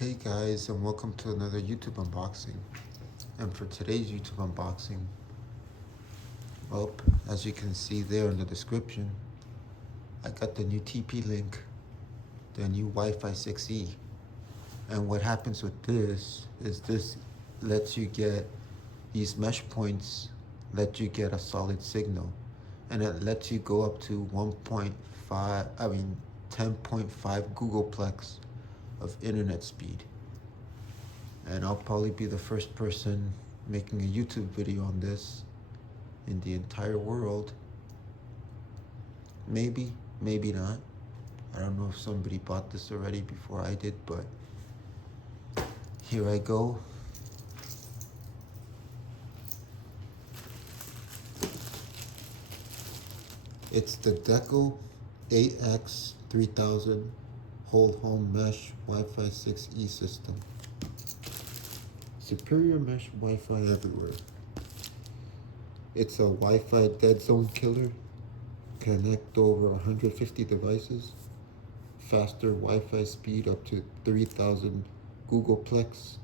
Hey guys, and welcome to another YouTube unboxing. And for today's YouTube unboxing, well, as you can see there in the description, I got the new TP-Link, the new Wi-Fi 6E. And what happens with this is this lets you get these mesh points, let you get a solid signal, and it lets you go up to 10.5 Googleplex of internet speed. And I'll probably be the first person making a YouTube video on this in the entire world. Maybe, maybe not. I don't know if somebody bought this already before I did, but here I go. It's the Deco AX3000 whole home mesh Wi-Fi 6E system. Superior mesh Wi-Fi everywhere. It's a Wi-Fi dead zone killer. Connect over 150 devices. Faster Wi-Fi speed up to 3000 Googleplex.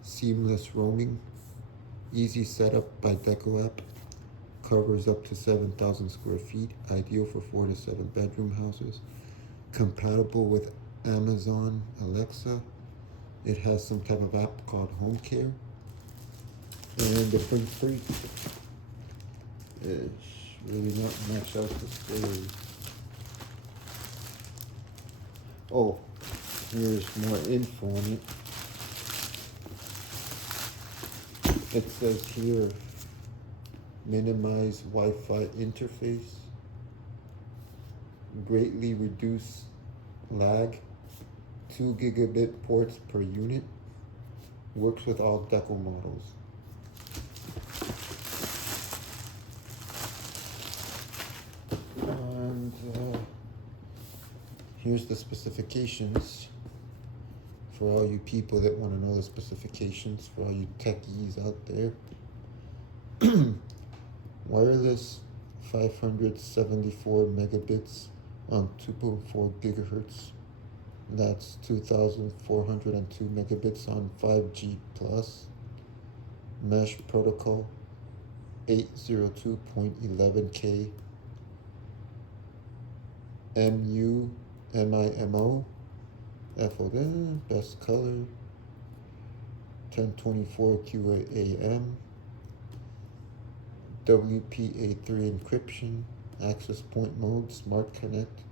Seamless roaming. Easy setup by Deco app. Covers up to 7,000 square feet. Ideal for 4 to 7 bedroom houses. Compatible with Amazon Alexa. It has some type of app called Home Care. And it brings free. It's really not much else to say. Oh, here's more info on it. It says here, minimize Wi-Fi interface, greatly reduce lag, 2 gigabit ports per unit, works with all Deco models. And here's the specifications for all you people that want to know the specifications, for all you techies out there. Wireless 574 megabits on 2.4 gigahertz. That's 2,402 megabits on 5G plus. Mesh protocol 802.11k. MU-MIMO. FOD, best color. 1024 QAM. WPA3 encryption. Access point mode. Smart Connect.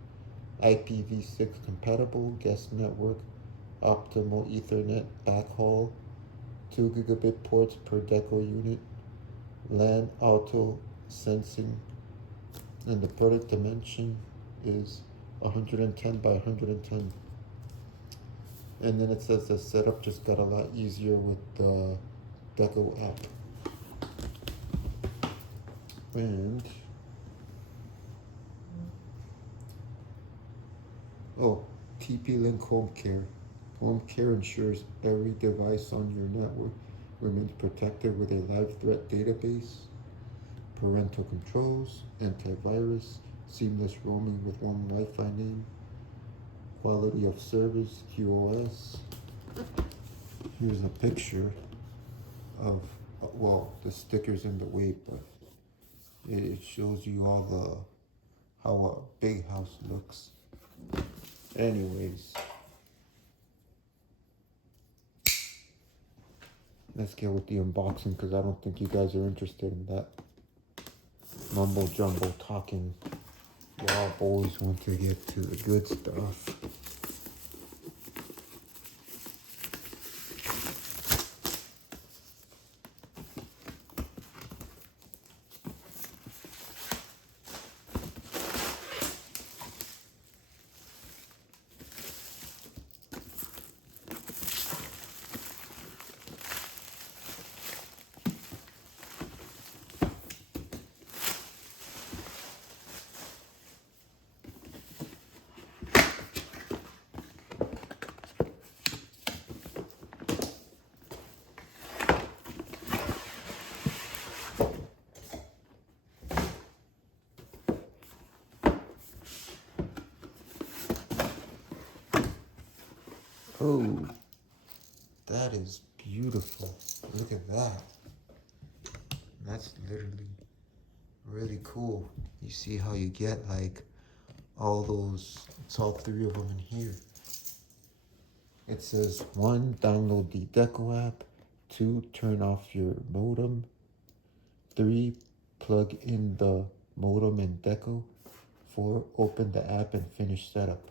IPv6 compatible, guest network, optimal Ethernet backhaul, 2 gigabit ports per Deco unit, LAN auto sensing, and the product dimension is 110 by 110. And then it says the setup just got a lot easier with the Deco app. And oh, TP-Link Home Care. Home Care ensures every device on your network remains protected with a live threat database, parental controls, antivirus, seamless roaming with one Wi-Fi name, quality of service, QoS. Here's a picture of, well, the sticker's in the way, but it shows you all how a big house looks. Anyways, let's get with the unboxing because I don't think you guys are interested in that mumbo jumbo talking. Y'all always want to get to the good stuff. Oh, that is beautiful. Look at that. That's literally really cool. You see how you get like all those, it's all three of them in here. It says 1, download the Deco app. 2, turn off your modem. 3, plug in the modem and Deco. 4, open the app and finish setup.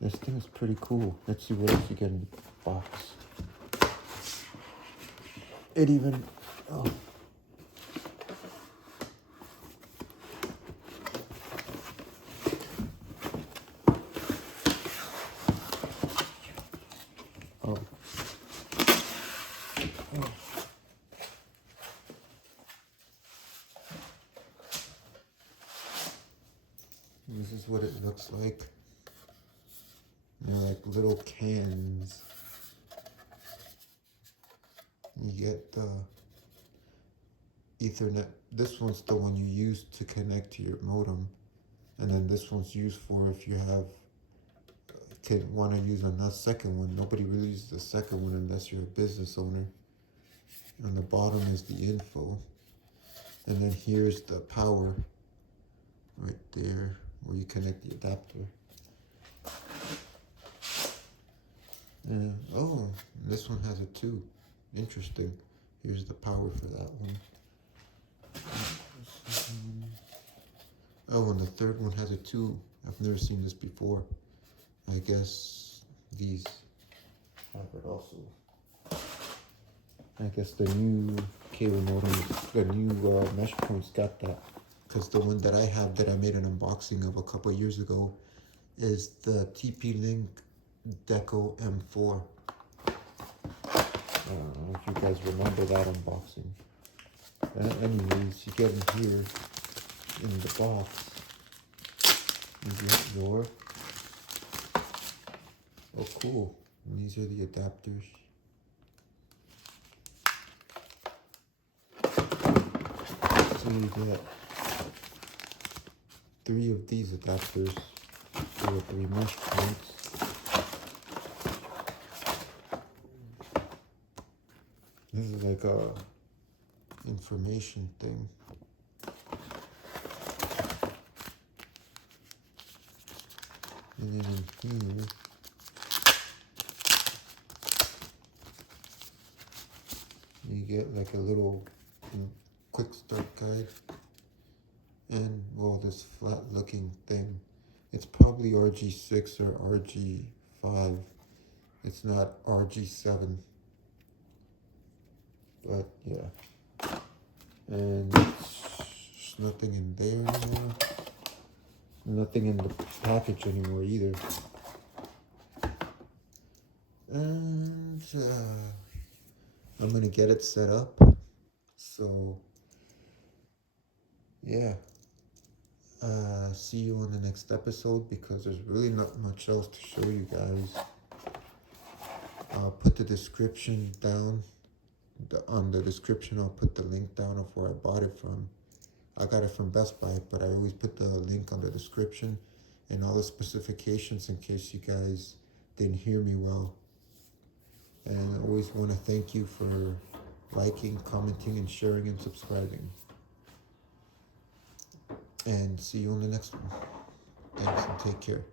This thing is pretty cool. Let's see what else you get in the box. It even, oh. Oh. Oh. This is what it looks like. They're like little cans. You get the Ethernet. This one's the one you use to connect to your modem. And then this one's used for if you have, want to use a second one. Nobody really uses the second one unless you're a business owner. On the bottom is the info. And then here's the power right there where you connect the adapter. And oh, this one has it too. Interesting. Here's the power for that one. Oh, and the third one has it too. I've never seen this before. I guess these have it also. I guess the new cable modem, the new mesh points got that. Because the one that I have that I made an unboxing of a couple of years ago is the TP-Link Deco M4. I don't know if you guys remember that unboxing. Anyways, you get in here in the box. You get your, oh cool, and these are the adapters. So you get 3 of these adapters for the 3 mesh points. This is like a information thing. And then in here, you get like a little quick start guide. And well, this flat looking thing. It's probably RG6 or RG5. It's not RG7. But yeah. And there's nothing in there anymore. Nothing in the package anymore either. And I'm gonna get it set up. So yeah. See you on the next episode because there's really not much else to show you guys. I'll put the description down. On the description, I'll put the link down of where I bought it from. I got it from Best Buy, but I always put the link on the description and all the specifications in case you guys didn't hear me well. And I always want to thank you for liking, commenting, and sharing and subscribing. And see you on the next one. Thanks and take care.